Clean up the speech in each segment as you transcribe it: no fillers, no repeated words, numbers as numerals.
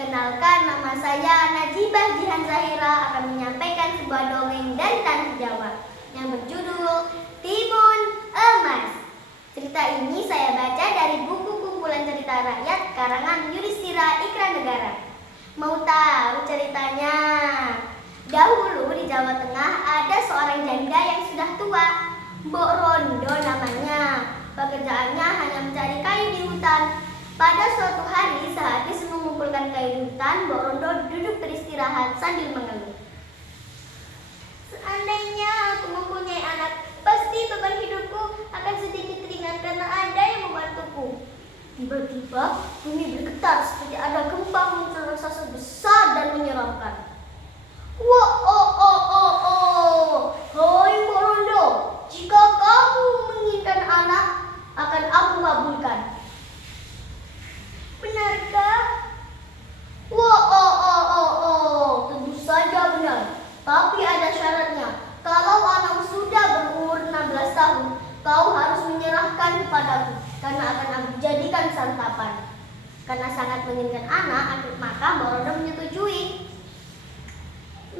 Perkenalkan, nama saya Najibah Jihan Zahira akan menyampaikan sebuah dongeng dari Tanah Jawa yang berjudul Timun Emas. Cerita ini saya baca dari buku kumpulan cerita rakyat karangan Yudhistira Ikranegara. Mau tahu ceritanya? Dahulu di Jawa Tengah ada seorang janda yang sudah tua, Mbok Rondo namanya. Pekerjaannya hanya mencari kayu di hutan. Pada suatu hari, sehabis mengumpulkan kayu di hutan, Mbok Rondo duduk beristirahat sambil mengeluh. Seandainya aku mempunyai anak, pasti beban hidupku akan sedikit ringan karena ada yang membantuku. Tiba-tiba, bumi bergetar seperti ada gempa muncul raksasa besar dan menyeramkan. Wah, hai Mbok Rondo, jika kamu menginginkan anak, akan aku kabulkan. Benarkah? Wah, tentu saja benar. Tapi ada syaratnya. Kalau anakmu sudah berumur 16 tahun, kau harus menyerahkan kepadaku, karena akan aku jadikan santapan. Karena sangat menginginkan anak, maka Mbok Rondo menyetujui.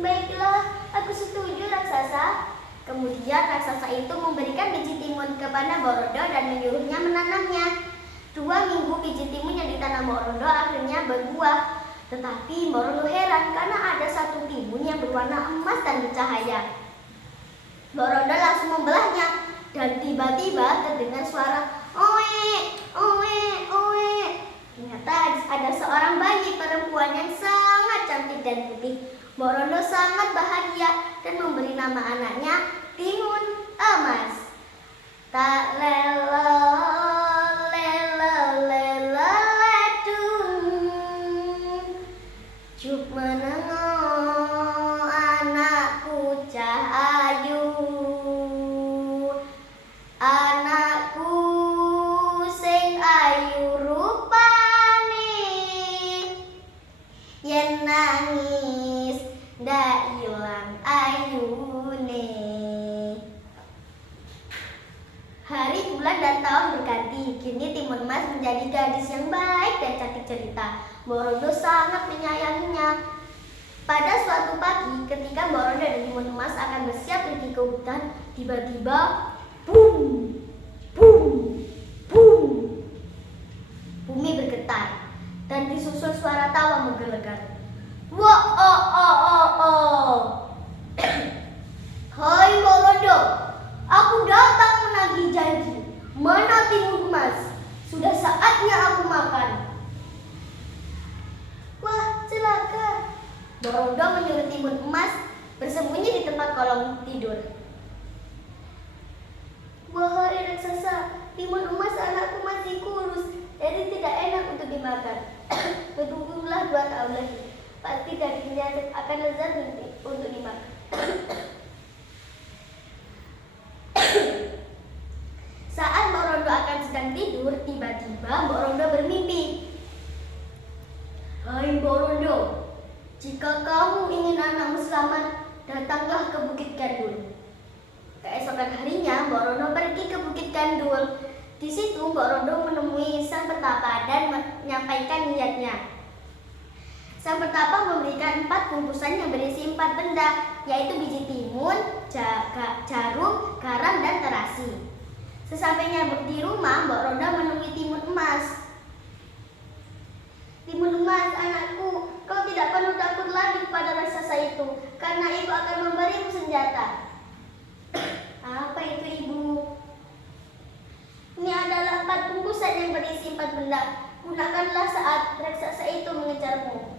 Baiklah, aku setuju raksasa. Kemudian raksasa itu memberikan biji timun kepada Mbok Rondo dan menyuruhnya menanamnya. 2 minggu biji timun yang ditanam Mbok Rondo akhirnya berbuah. Tetapi Mbok Rondo heran karena ada satu timun yang berwarna emas dan bercahaya. Mbok Rondo langsung membelahnya dan tiba-tiba terdengar suara oe, oe, oe. Ternyata ada seorang bayi perempuan yang sangat cantik dan putih. Mbok Rondo sangat bahagia dan memberi nama anaknya Timun Emas. Tak juk menengok anakku cahayu, anakku sing ayu rupane, yen nangis ndak ilang ayune. Hari, bulan, dan tahun berganti. Kini Timun Emas menjadi gadis yang baik dan cantik cerita. Mbok Rondo sangat menyayanginya. Pada suatu pagi, ketika Mbok Rondo dan Timun Emas akan bersiap pergi ke hutan, tiba-tiba boom, boom, boom. Bumi bergetar dan disusul suara tawa menggelegar. Hai Mbok Rondo, aku datang menagih janji. Mana Timun Emas? Sudah saatnya aku makan. Wah, celaka. Mbok Rondo menyuruh Timun Emas bersembunyi di tempat kolong tidur. Wahai raksasa, Timun Emas anakku masih kurus, jadi tidak enak untuk dimakan. Tunggulah 2 tahun lagi. Pasti dagingnya akan lezat untuk dimakan. Saat Mbok Rondo akan sedang tidur, tiba-tiba Mbok Rondo bermimpi. Hai Mbok Rondo, jika kamu ingin anakmu selamat, datanglah ke Bukit Gandul. Keesokan harinya, Mbok Rondo pergi ke Bukit Gandul. Di situ Mbok Rondo menemui sang petapa dan menyampaikan niatnya. Sang petapa memberikan 4 bungkusan yang berisi 4 benda, yaitu biji timun, jarum, garam, dan terasi. Sesampainya di rumah, Mbok Rondo menemui Timun Emas. Timun Emas, anakku, kau tidak perlu takut lagi kepada raksasa itu, karena ibu akan memberimu senjata. Apa itu, Ibu? Ini adalah 4 bungkusan yang berisi 4 benda. Gunakanlah saat raksasa itu mengejarmu.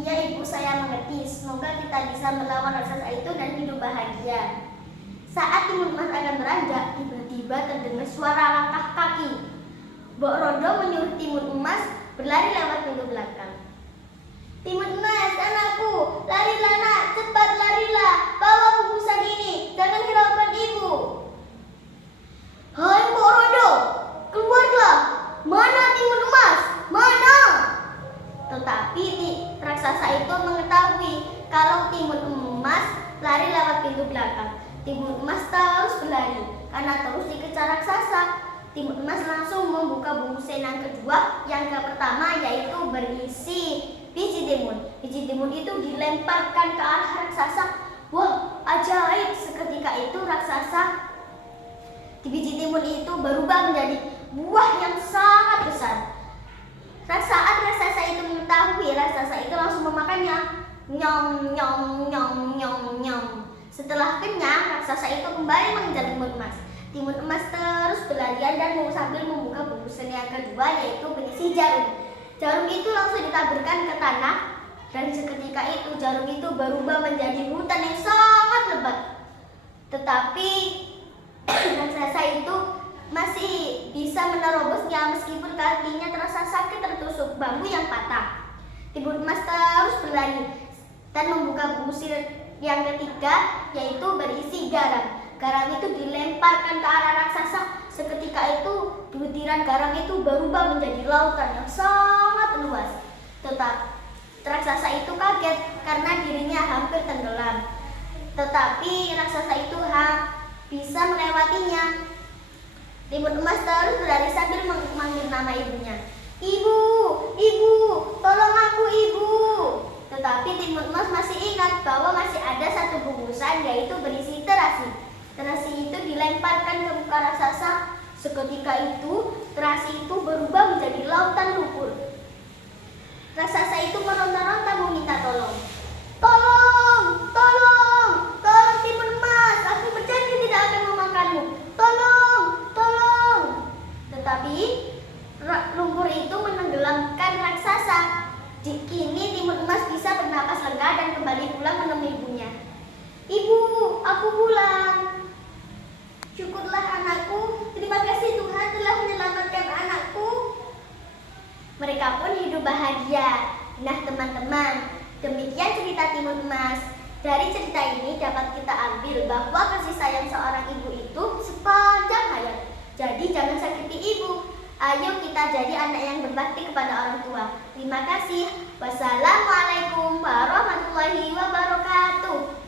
Iya, Ibu, saya mengerti. Semoga kita bisa melawan raksasa itu dan hidup bahagia. Saat Timun Emas akan beranjak, tiba-tiba terdengar suara langkah kaki. Mbok Rondo menyuruh Timun Emas berlari lewat pintu belakang. Timun Emas, anakku, larilah nak, cepat larilah, bawa bungkusan ini, jangan hiraukan ibu. Hai Mbok Rondo, keluarlah, mana Timun Emas, mana? Tetapi raksasa itu mengetahui kalau Timun Emas lari lewat pintu belakang. Timun Emas terus berlari karena terus dikejar raksasa. Timun Emas langsung membuka bungkusan yang kedua, yang pertama yaitu berisi biji timun. Biji timun itu dilemparkan ke arah raksasa. Wah, ajaib! Seketika itu raksasa di biji timun itu berubah menjadi buah yang sangat besar. Saat raksasa itu mengetahui, raksasa itu langsung memakannya. Nyom nyom nyom nyom nyom. Setelah kenyang, raksasa itu kembali mengejar timun emas. Timun emas terus berlarian dan sambil membuka bungkusan yang kedua, yaitu berisi jarum. Jarum itu langsung ditaburkan ke tanah, dan seketika itu jarum itu berubah menjadi hutan yang sangat lebat. Tetapi raksasa itu masih bisa menerobosnya meskipun kakinya terasa sakit tertusuk bambu yang patah. Timun emas terus berlari dan membuka bungkus yang ketiga, yaitu berisi garam. Garam itu dilemparkan ke arah raksasa. Seketika itu butiran garam itu berubah menjadi lautan yang sangat luas. Tetapi raksasa itu kaget karena dirinya hampir tenggelam. Tetapi raksasa itu bisa melewatinya. Timun emas terus berlari sambil memanggil nama ibunya. Ibu, ibu, tolong aku ibu. Tetapi timun emas masih ingat bahwa masih ada satu bungkusan, yaitu berisi terasi. Terasi itu dilemparkan ke muka raksasa. Seketika itu terasi itu berubah menjadi lautan lumpur. Raksasa itu meronta-ronta meminta tolong. Tolong, tolong, tolong timun emas, aku berjanji tidak akan memakanmu. Tolong, tolong. Tetapi lumpur itu menenggelamkan raksasa. Kini timun emas bisa bernapas lega dan kembali pulang menemui ibunya. Ibu, aku pulang. Syukurlah anakku, terima kasih Tuhan telah menyelamatkan anakku. Mereka pun hidup bahagia. Nah teman-teman, demikian cerita timun emas. Dari cerita ini dapat kita ambil bahwa kasih sayang seorang ibu itu sepanjang hayat. Jadi jangan sakiti ibu. Ayo kita jadi anak yang berbakti kepada orang tua. Terima kasih. Wassalamualaikum warahmatullahi wabarakatuh.